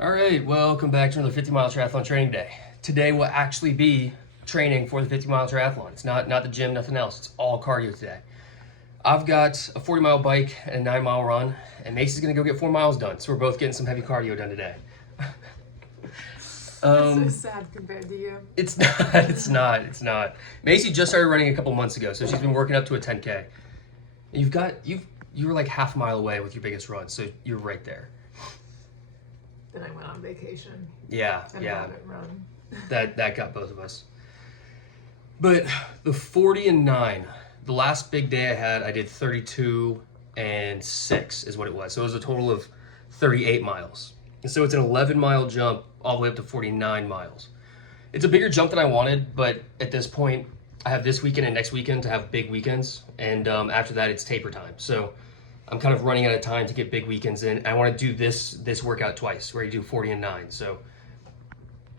All right, welcome back to another 50-mile triathlon training day. Today will actually be training for the 50-mile triathlon. It's not the gym, nothing else. It's all cardio today. I've got a 40-mile bike and a 9-mile run, and Macy's gonna go get 4 miles done. So we're both getting some heavy cardio done today. That's so sad compared to you. It's not. Macy just started running a couple months ago, so she's been working up to a 10K. You were like half a mile away with your biggest run, so you're right there. Then I went on vacation. Yeah. And I haven't run. That got both of us. But the 40 and 9, the last big day I had, I did 32 and 6 is what it was. So it was a total of 38 miles. And so it's an 11-mile jump all the way up to 49 miles. It's a bigger jump than I wanted, but at this point, I have this weekend and next weekend to have big weekends. And after that, it's taper time. So I'm kind of running out of time to get big weekends in. I want to do this workout twice, where you do 40 and 9. So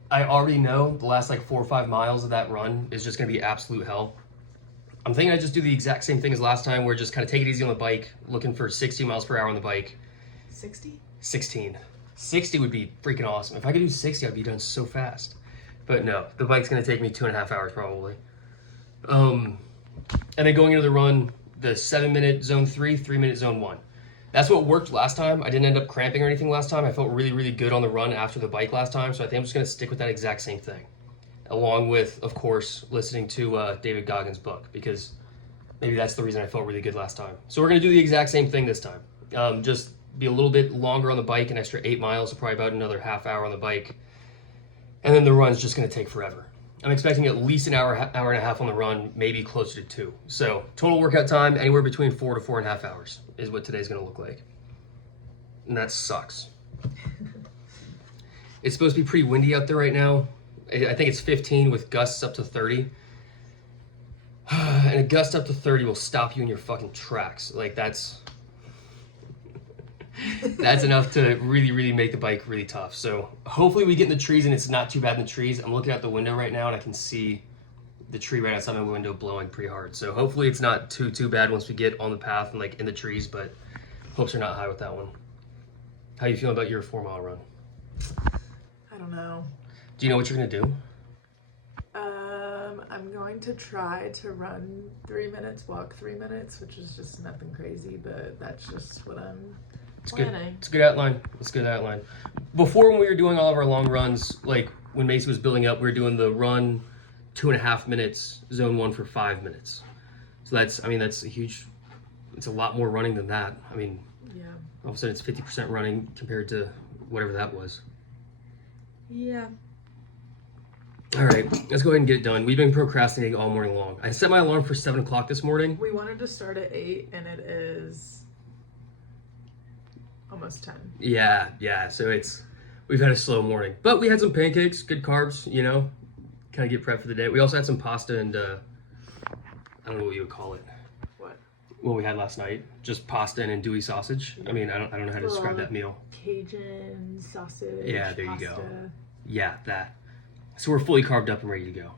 I already know the last like 4 or 5 miles of that run is just going to be absolute hell. I'm thinking I just do the exact same thing as last time, where just kind of take it easy on the bike, looking for 60 miles per hour on the bike. 60? 16. 60 would be freaking awesome. If I could do 60, I'd be done so fast. But no, the bike's going to take me 2.5 hours probably. And then going into the run, the 7-minute zone 3, 3-minute zone 1. That's what worked last time. I didn't end up cramping or anything last time. I felt really, really good on the run after the bike last time. So I think I'm just going to stick with that exact same thing. Along with, of course, listening to David Goggins' book, because maybe that's the reason I felt really good last time. So we're going to do the exact same thing this time. Just be a little bit longer on the bike, an extra 8 miles, so probably about another half hour on the bike. And then the run's just going to take forever. I'm expecting at least an hour and a half on the run, maybe closer to 2. So total workout time, anywhere between 4 to 4.5 hours is what today's going to look like. And that sucks. It's supposed to be pretty windy out there right now. I think it's 15 with gusts up to 30. And a gust up to 30 will stop you in your fucking tracks. Like that's enough to really, really make the bike really tough. So hopefully we get in the trees and it's not too bad in the trees. I'm looking out the window right now and I can see the tree right outside my window blowing pretty hard. So hopefully it's not too bad once we get on the path and like in the trees, but hopes are not high with that one. How you feeling about your 4-mile run? I don't know. Do you know what you're gonna do? I'm going to try to run 3 minutes, walk 3 minutes, which is just nothing crazy, but that's just what I'm planning. It's a good outline. It's a good outline. Before, when we were doing all of our long runs, like when Macy was building up, we were doing the run 2.5 minutes, zone 1 for 5 minutes. So that's a huge, it's a lot more running than that. I mean, yeah. All of a sudden it's 50% running compared to whatever that was. Yeah. All right, let's go ahead and get it done. We've been procrastinating all morning long. I set my alarm for 7 o'clock this morning. We wanted to start at 8 and it is almost 10. Yeah. So we've had a slow morning, but we had some pancakes, good carbs, you know, kind of get prepped for the day. We also had some pasta and I don't know what you would call it. What we had last night, just pasta and andouille sausage. I mean, I don't know how to describe that meal. Cajun sausage. Yeah, there pasta. you go. Yeah, that. So we're fully carved up and ready to go.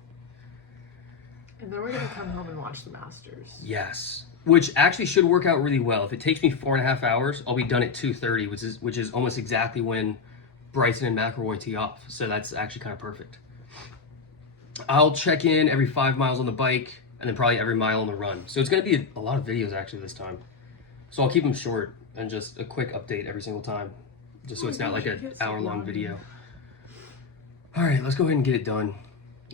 And then we're gonna come home and watch the Masters. Yes, which actually should work out really well. If it takes me 4.5 hours, I'll be done at 2:30, which is almost exactly when Bryson and McIlroy tee off. So that's actually kind of perfect. I'll check in every 5 miles on the bike, and then probably every mile on the run. So it's going to be a lot of videos actually this time. So I'll keep them short and just a quick update every single time, just so it's not like an hour-long video. All right, let's go ahead and get it done.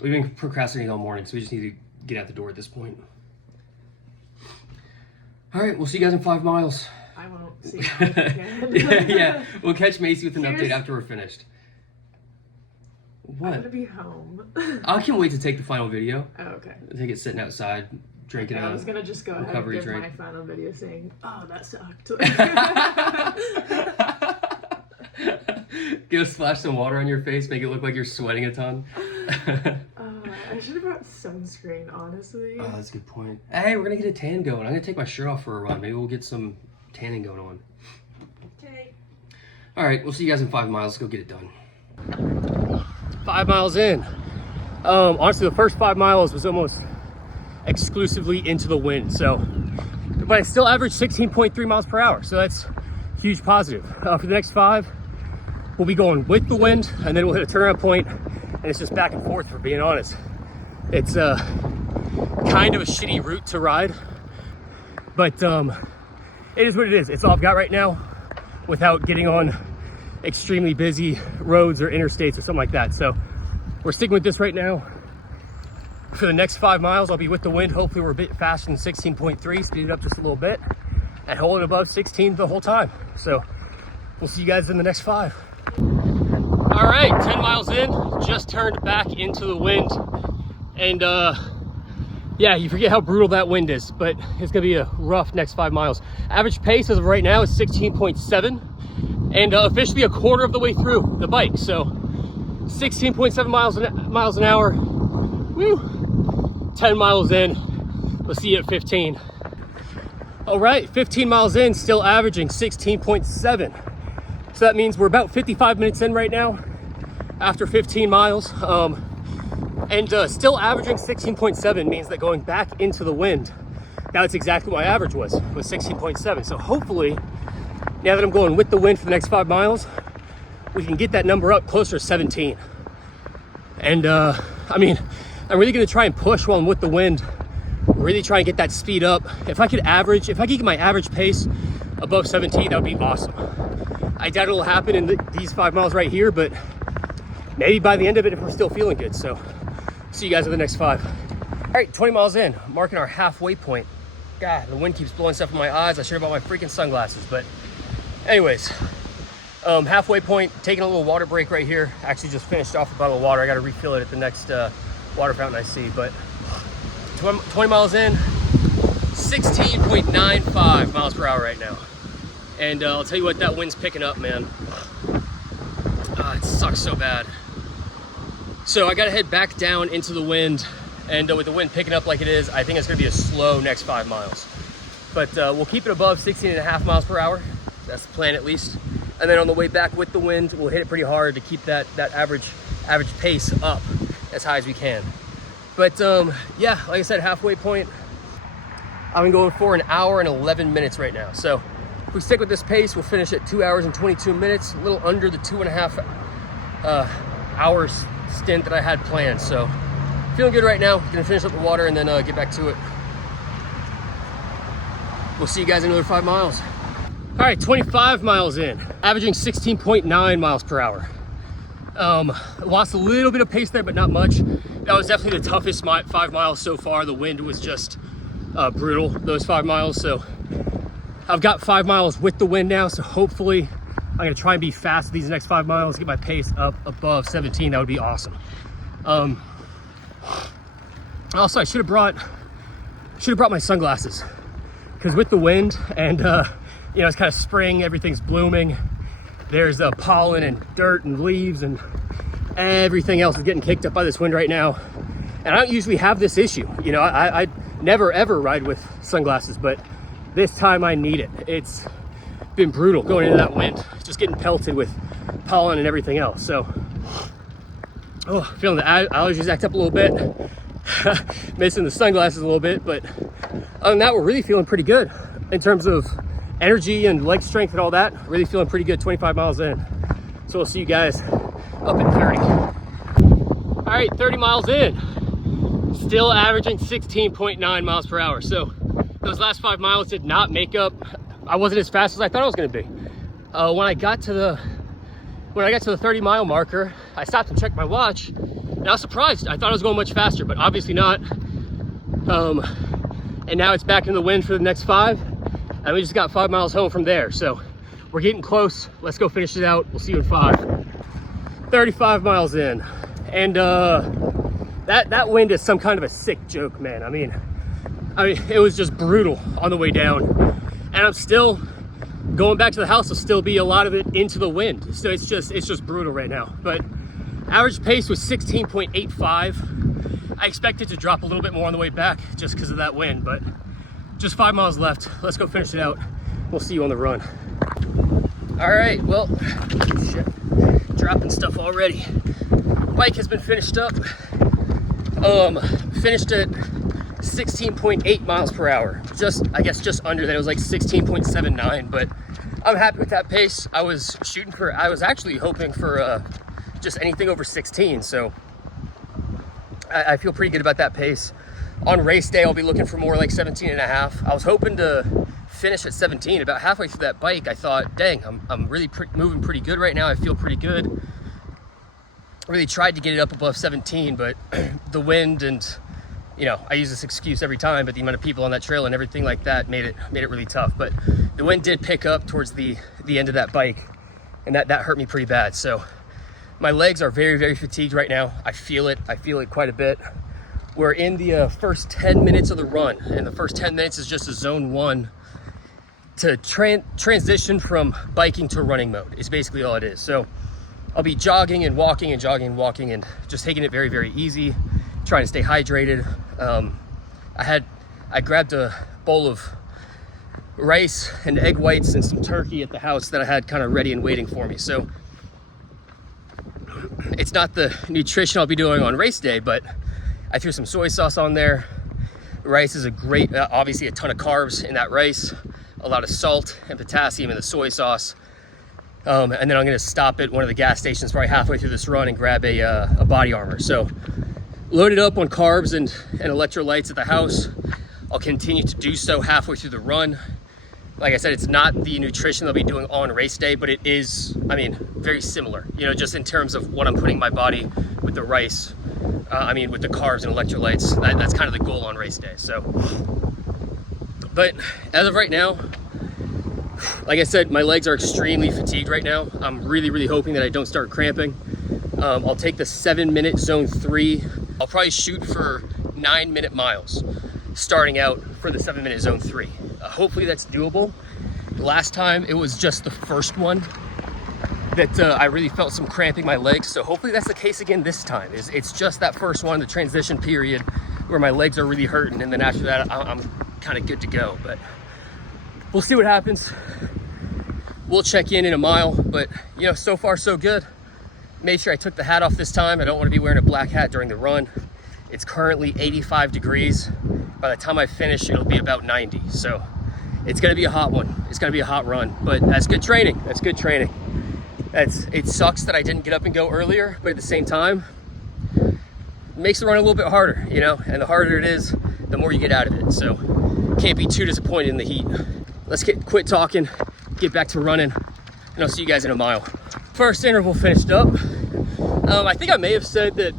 We've been procrastinating all morning, so we just need to get out the door at this point. All right, we'll see you guys in 5 miles. I won't see you again. yeah, we'll catch Macy with an update after we're finished. What? I'm gonna be home. I can't wait to take the final video. Oh, okay. I think it's sitting outside, drinking I was gonna just go ahead and give drink. my final video saying, "Oh, that sucked." Go splash some water on your face, make it look like you're sweating a ton. I should have brought sunscreen, honestly. Oh, that's a good point. Hey, we're gonna get a tan going. I'm gonna take my shirt off for a run. Maybe we'll get some tanning going on. Okay. All right, we'll see you guys in 5 miles. Let's go get it done. 5 miles in. Honestly, the first 5 miles was almost exclusively into the wind. So, but I still averaged 16.3 miles per hour. So that's huge positive. For the next 5, we'll be going with the wind, and then we'll hit a turnaround point, and it's just back and forth, for being honest. It's kind of a shitty route to ride, but it is what it is. It's all I've got right now without getting on extremely busy roads or interstates or something like that. So we're sticking with this right now. For the next 5 miles, I'll be with the wind. Hopefully we're a bit faster than 16.3, speed it up just a little bit, and holding above 16 the whole time. So we'll see you guys in the next 5. All right, 10 miles in, just turned back into the wind. And yeah, you forget how brutal that wind is, but it's gonna be a rough next 5 miles. Average pace as of right now is 16.7, and officially a quarter of the way through the bike. So 16.7 miles an hour. Woo! 10 miles in, let's see you at 15. All right, 15 miles in, still averaging 16.7. So that means we're about 55 minutes in right now after 15 miles. And still averaging 16.7 means that going back into the wind, that's exactly what my average was 16.7. So hopefully, now that I'm going with the wind for the next 5 miles, we can get that number up closer to 17. And I mean, I'm really gonna try and push while I'm with the wind, really try and get that speed up. If I could get my average pace above 17, that would be awesome. I doubt it'll happen in these 5 miles right here, but maybe by the end of it if we're still feeling good. So see you guys in the next 5. All right, 20 miles in, marking our halfway point. God, the wind keeps blowing stuff in my eyes. I should have bought my freaking sunglasses, but anyways, halfway point, taking a little water break right here. Actually just finished off a bottle of water. I got to refill it at the next water fountain I see, but 20 miles in, 16.95 miles per hour right now. And I'll tell you what, that wind's picking up, man. It sucks so bad. So I gotta head back down into the wind, and with the wind picking up like it is, I think it's gonna be a slow next 5 miles. But we'll keep it above 16.5 miles per hour. That's the plan at least. And then on the way back with the wind, we'll hit it pretty hard to keep that average pace up as high as we can. But yeah, like I said, halfway point. I've been going for 1 hour and 11 minutes right now. So if we stick with this pace, we'll finish at 2 hours and 22 minutes, a little under the 2.5 hours stint that I had planned. So feeling good right now. Gonna finish up the water and then get back to it. We'll see you guys in another 5 miles. All right, 25 miles in, averaging 16.9 miles per hour. Lost a little bit of pace there, but not much. That was definitely the toughest 5 miles so far. The wind was just brutal those 5 miles. So I've got 5 miles with the wind now. So hopefully I'm gonna try and be fast these next 5 miles, get my pace up above 17. That would be awesome. Also, I should have brought my sunglasses, because with the wind and you know, it's kind of spring, everything's blooming. There's pollen and dirt and leaves and everything else is getting kicked up by this wind right now. And I don't usually have this issue. You know, I never ever ride with sunglasses, but this time I need it. It's been brutal going into that wind, just getting pelted with pollen and everything else. So, oh, feeling the allergies act up a little bit. Missing the sunglasses a little bit, but other than that, we're really feeling pretty good in terms of energy and leg strength and all that. Really feeling pretty good 25 miles in. So we'll see you guys up at 30. All right, 30 miles in, still averaging 16.9 miles per hour. So those last 5 miles did not make up. I wasn't as fast as I thought I was going to be. When I got to the 30-mile marker, I stopped and checked my watch, and I was surprised. I thought I was going much faster, but obviously not. And now it's back in the wind for the next 5, and we just got 5 miles home from there. So we're getting close. Let's go finish it out. We'll see you in 5. 35 miles in, and that wind is some kind of a sick joke, man. I mean, it was just brutal on the way down. And I'm still going back to the house. Will still be a lot of it into the wind. So it's just brutal right now. But average pace was 16.85. I expect it to drop a little bit more on the way back just because of that wind. But just 5 miles left. Let's go finish it out. We'll see you on the run. All right. Well, shit, dropping stuff already. Bike has been finished up. Finished at 16.8 miles per hour. I guess just under that. It was like 16.79, but I'm happy with that pace. I was actually hoping for just anything over 16. So I feel pretty good about that pace. On race day, I'll be looking for more like 17 and a half. I was hoping to finish at 17. About halfway through that bike, I thought, dang, I'm really moving pretty good right now. I feel pretty good. I really tried to get it up above 17, but the wind and, you know, I use this excuse every time, but the amount of people on that trail and everything like that made it really tough. But the wind did pick up towards the end of that bike, and that hurt me pretty bad. So my legs are very, very fatigued right now. I feel it quite a bit. We're in the first 10 minutes of the run, and the first 10 minutes is just a zone 1 to transition from biking to running mode is basically all it is. So I'll be jogging and walking and jogging and walking and just taking it very, very easy, trying to stay hydrated. I grabbed a bowl of rice and egg whites and some turkey at the house that I had kind of ready and waiting for me. So it's not the nutrition I'll be doing on race day, but I threw some soy sauce on there. Rice is a great, obviously a ton of carbs in that rice, a lot of salt and potassium in the soy sauce. And then I'm gonna stop at one of the gas stations probably halfway through this run and grab a body armor. So loaded up on carbs and electrolytes at the house. I'll continue to do so halfway through the run. Like I said, it's not the nutrition I'll be doing on race day, but it is, I mean, very similar, you know, just in terms of what I'm putting in my body with the rice. With the carbs and electrolytes, that's kind of the goal on race day. So, but as of right now, like I said, my legs are extremely fatigued right now. I'm really, really hoping that I don't start cramping. I'll take the 7-minute zone 3. I'll probably shoot for 9-minute miles starting out for the 7-minute zone 3. Hopefully that's doable. Last time it was just the first one that I really felt some cramping my legs. So hopefully that's the case again this time. It's just that first one, the transition period, where my legs are really hurting. And then after that, I'm kind of good to go. But we'll see what happens. We'll check in a mile, but you know, so far so good. Made sure I took the hat off this time. I don't want to be wearing a black hat during the run. It's currently 85 degrees. By the time I finish, it'll be about 90. So it's gonna be a hot one. It's gonna be a hot run, but that's good training. That's good training. It sucks that I didn't get up and go earlier, but at the same time, it makes the run a little bit harder, you know, and the harder it is, the more you get out of it. So can't be too disappointed in the heat. Let's quit talking, get back to running, and I'll see you guys in a mile. First interval finished up. I think I may have said that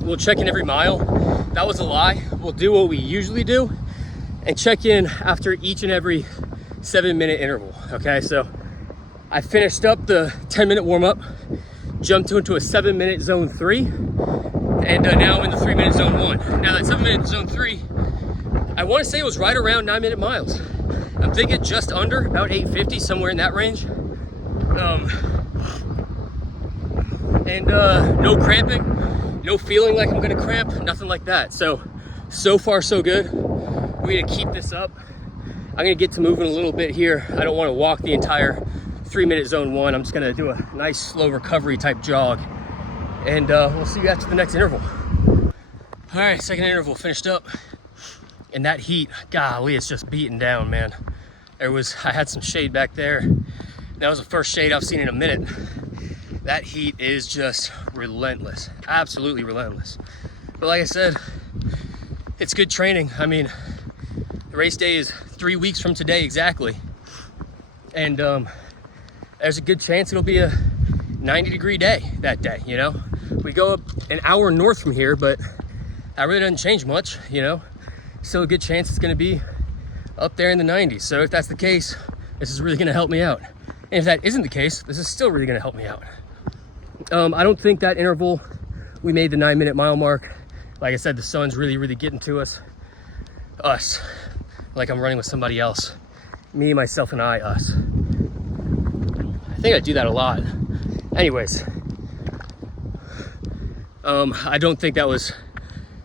we'll check in every mile. That was a lie. We'll do what we usually do and check in after each and every 7-minute interval, okay? So I finished up the 10-minute warm-up, jumped into a 7-minute zone 3, and now I'm in the 3-minute zone 1. Now that 7-minute zone 3, I want to say it was right around 9-minute miles. I'm thinking just under, about 850, somewhere in that range. No cramping, no feeling like I'm gonna cramp, nothing like that. So far so good. We're gonna keep this up. I'm gonna get to moving a little bit here. I don't want to walk the entire 3-minute zone 1. I'm just gonna do a nice slow recovery type jog, and we'll see you after the next interval. All right, second interval finished up, and that heat, golly, it's just beating down, man. I had some shade back there. That was the first shade I've seen in a minute. That heat is just relentless, absolutely relentless. But like I said, it's good training. I mean, the race day is 3 weeks from today exactly, and there's a good chance it'll be a 90-degree day that day, you know? We go up an hour north from here, but that really doesn't change much, you know? Still a good chance it's gonna be up there in the 90s. So if that's the case, this is really gonna help me out. And if that isn't the case, this is still really gonna help me out. I don't think that interval, we made the 9-minute mile mark. Like I said, the sun's really, really getting to us. Us, like I'm running with somebody else. Me, myself, and I, us. I think I do that a lot. Anyways, I don't think that was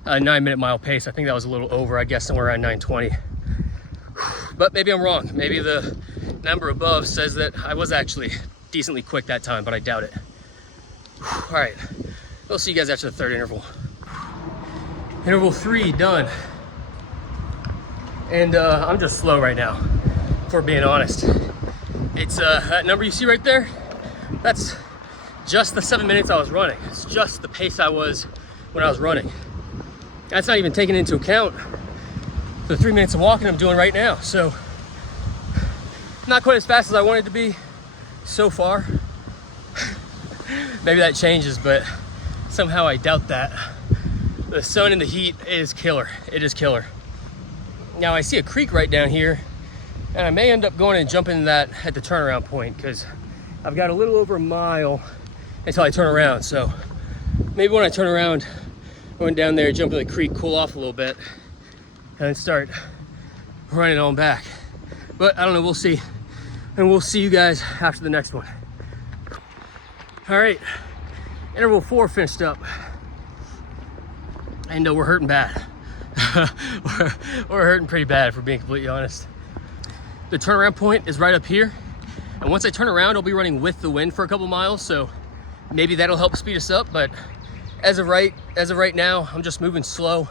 a 9-minute mile pace. I think that was a little over, I guess somewhere around 9:20. But maybe I'm wrong. Maybe the number above says that I was actually decently quick that time, but I doubt it. All right, we'll see you guys after the third interval. Interval 3 done. And I'm just slow right now, for being honest. It's that number you see right there, that's just the 7 minutes I was running. It's just the pace I was when I was running. That's not even taking into account the 3 minutes of walking I'm doing right now. So not quite as fast as I wanted to be so far. Maybe that changes, but somehow I doubt that. The sun and the heat is killer. It is killer. Now I see a creek right down here, and I may end up going and jumping in that at the turnaround point, because I've got a little over a mile until I turn around. So maybe when I turn around, going down there, jump in the creek, cool off a little bit, and then start running on back. But I don't know, we'll see. And we'll see you guys after the next one. All right, interval 4 finished up. And we're hurting bad. we're hurting pretty bad, if we're being completely honest. The turnaround point is right up here. And once I turn around, I'll be running with the wind for a couple miles. So maybe that'll help speed us up. But as of right now, I'm just moving slow.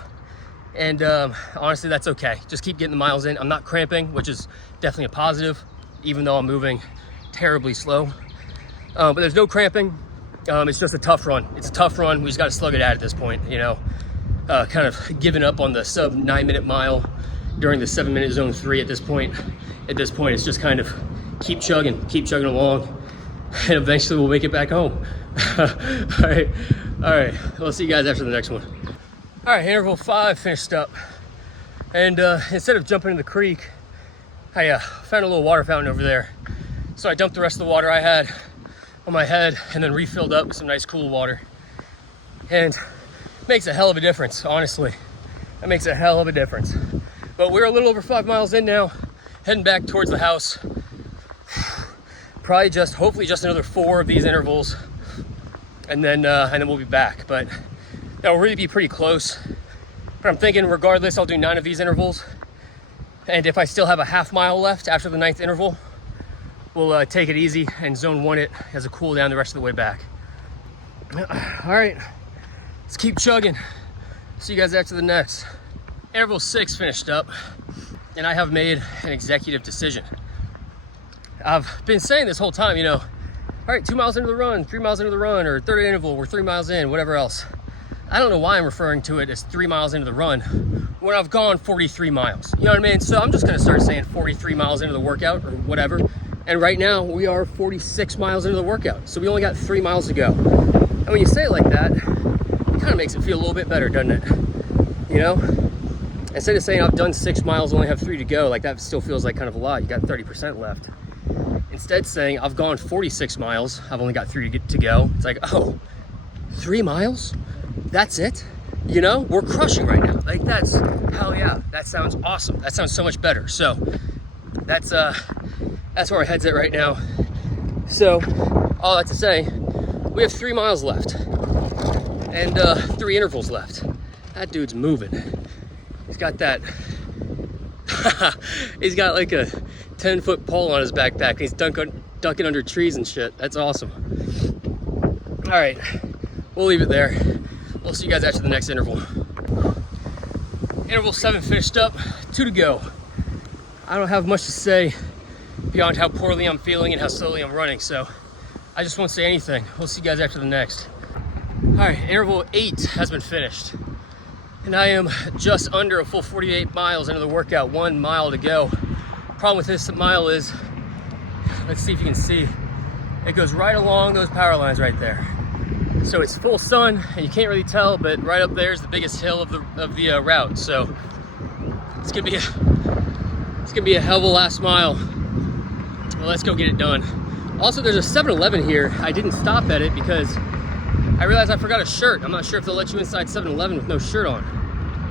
And honestly, that's okay. Just keep getting the miles in. I'm not cramping, which is definitely a positive, even though I'm moving terribly slow. But there's no cramping. It's just a tough run. It's a tough run. We just got to slug it out at this point, you know. Kind of giving up on the sub 9 minute mile during the 7 minute zone 3 at this point. At this point, it's just kind of keep chugging along, and eventually we'll make it back home. All right. We'll see you guys after the next one. All right, interval 5 finished up, and instead of jumping in the creek, I found a little water fountain over there. So I dumped the rest of the water I had on my head, and then refilled up with some nice cool water. And makes a hell of a difference, honestly. That makes a hell of a difference. But we're a little over 5 miles in now, heading back towards the house. Probably hopefully just another 4 of these intervals, and then we'll be back. But that will really be pretty close. But I'm thinking regardless, I'll do 9 of these intervals. And if I still have a half mile left after the 9th interval, we'll take it easy and zone 1 it as a cool down the rest of the way back. All right. Let's keep chugging. See you guys after the next. Interval 6 finished up, and I have made an executive decision. I've been saying this whole time, you know, all right, 2 miles into the run, 3 miles into the run, or third interval, we're 3 miles in, whatever else. I don't know why I'm referring to it as 3 miles into the run when I've gone 43 miles. You know what I mean? So I'm just gonna start saying 43 miles into the workout or whatever. And right now we are 46 miles into the workout. So we only got 3 miles to go. And when you say it like that, it kind of makes it feel a little bit better, doesn't it? You know? Instead of saying I've done 6 miles, only have 3 to go, like that still feels like kind of a lot. You got 30% left. Instead saying I've gone 46 miles, I've only got 3 to go. It's like, oh, 3 miles? That's it? You know, we're crushing right now. Like that's, hell yeah, that sounds awesome. That sounds so much better. So that's where our head's at right now. So all that to say, we have 3 miles left and 3 intervals left. That dude's moving. He's got that, he's got like a 10-foot pole on his backpack. He's ducking under trees and shit. That's awesome. All right, we'll leave it there. We'll see you guys after the next interval. Interval 7 finished up, 2 to go. I don't have much to say beyond how poorly I'm feeling and how slowly I'm running, so I just won't say anything. We'll see you guys after the next. All right, interval 8 has been finished, and I am just under a full 48 miles into the workout, 1 mile to go. Problem with this mile is, let's see if you can see, it goes right along those power lines right there. So it's full sun, and you can't really tell, but right up there is the biggest hill of the route. So it's gonna be a hell of a last mile. Well, let's go get it done. Also, there's a 7-Eleven here. I didn't stop at it because I realized I forgot a shirt. I'm not sure if they'll let you inside 7-Eleven with no shirt on.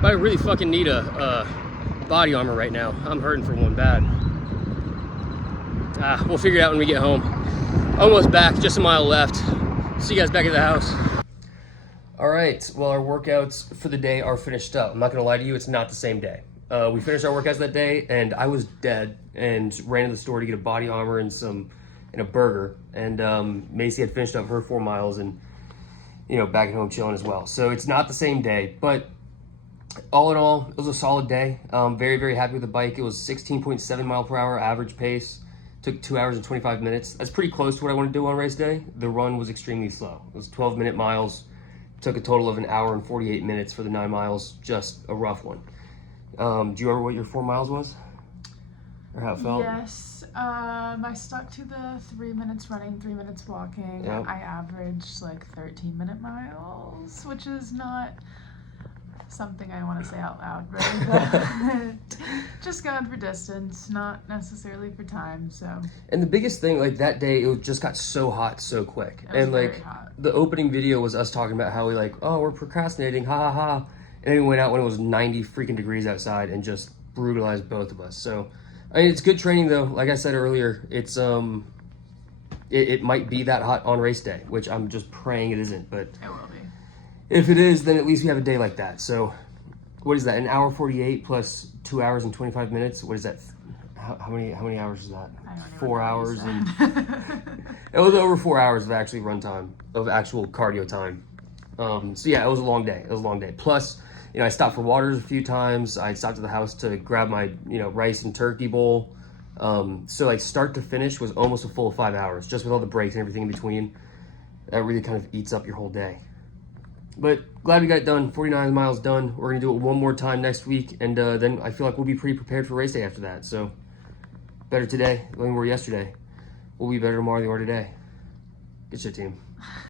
But I really fucking need a body armor right now. I'm hurting for one bad. We'll figure it out when we get home. Almost back, just a mile left. See you guys back at the house. All right, well, our workouts for the day are finished up. I'm not gonna lie to you, it's not the same day. We finished our workouts that day, and I was dead and ran to the store to get a body armor and a burger. And Macy had finished up her 4 miles and, you know, back at home chilling as well. So it's not the same day, but all in all, it was a solid day. Very, very happy with the bike. It was 16.7 mile per hour average pace. Took 2 hours and 25 minutes. That's pretty close to what I want to do on race day. The run was extremely slow. It was 12-minute miles. Took a total of an hour and 48 minutes for the 9 miles. Just a rough one. Do you remember what your 4 miles was? Or how it felt? Yes. I stuck to the 3 minutes running, 3 minutes walking. Yep. I averaged like 13-minute miles, which is not something I want to say out loud, right? But just going for distance, not necessarily for time. So. And the biggest thing, like that day, it just got so hot so quick. It was And very like hot. the opening video was us talking about how we like, oh, we're procrastinating, ha ha ha. And then we went out when it was 90 freaking degrees outside and just brutalized both of us. So, I mean, it's good training though. Like I said earlier, it's it might be that hot on race day, which I'm just praying it isn't. But It will be. if it is, then at least we have a day like that. So, what is that? An hour 48 plus 2 hours and 25 minutes. What is that? How many hours is that? I don't even 4 know what hours you and said. it was over 4 hours of actually run time, of actual cardio time. So yeah, it was a long day. It was a long day. Plus, you know, I stopped for waters a few times. I stopped at the house to grab my, you know, rice and turkey bowl. So like start to finish was almost a full 5 hours, just with all the breaks and everything in between. That really kind of eats up your whole day. But glad we got it done. 49 miles done. We're gonna do it one more time next week, and then I feel like we'll be pretty prepared for race day after that. So better today than we were yesterday. We'll be better tomorrow than we were today. Good shit, team.